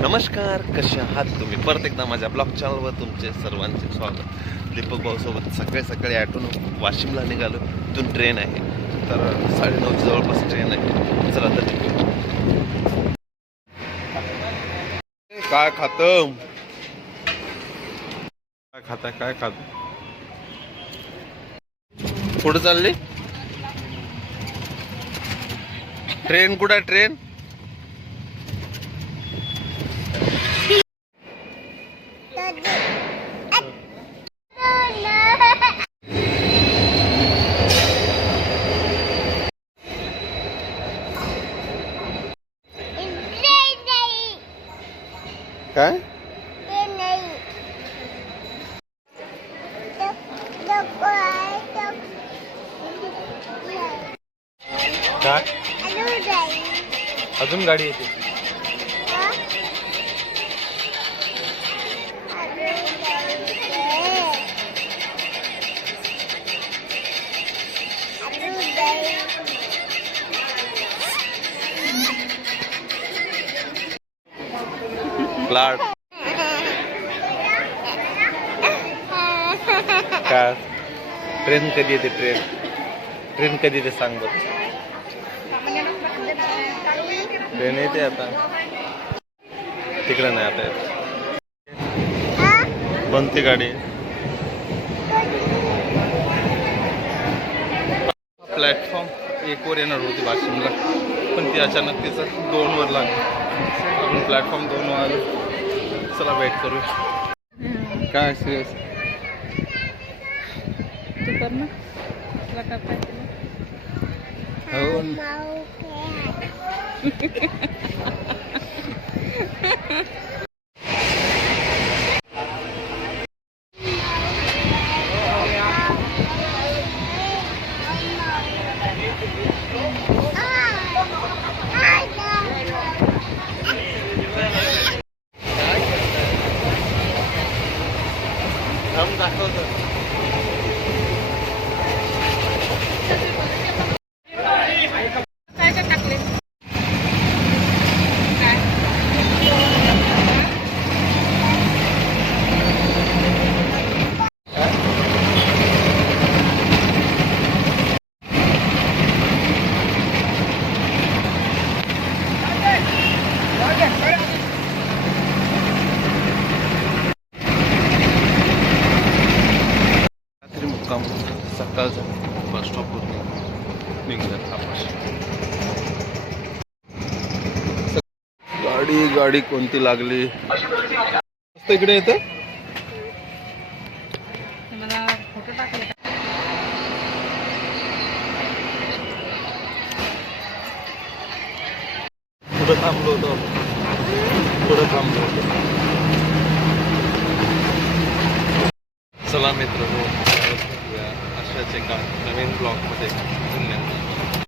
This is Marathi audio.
नमस्कार कसे आहात तुम्ही? परत एकदा माझ्या ब्लॉग चॅनलवर तुमचे सर्वांचे स्वागत. दीपक भाऊसोबत सकाळी सकाळी ॲटोन वाशिमला निघालो. तिथून ट्रेन आहे. तर साडेनऊची जवळपास ट्रेन आहे. चला तर काय खातं? काय खाता काय खात? कुठं चालली? ट्रेन कुठं आहे ट्रेन काय? काय? अजून गाडी येते. प्लाट काय ट्रेन कधी येते ट्रेन ट्रेन कधी येते सांग बघ ट्रेन येते आता. तिकडे नाही आता येत. कोणती गाडी? प्लॅटफॉर्म एक वर येणार होती वाशिमला. पण ती अचानक तिचं दोन वर लागली. प्लॅटफॉर्म दोन आलो चला वेट करू काय सिरियस तू कर ना. तुला काय पाहिजे? हो. सकाळचं बस स्टॉपवर निघलं आपण गाडी गाडी कोणती लागली? इकडे येतं मला फोटो टाकले पुढं थांबलो होतो. पुढं थांबलो होतो. चला मित्र अशाच का नवीन ब्लॉगमध्ये धन्यवाद.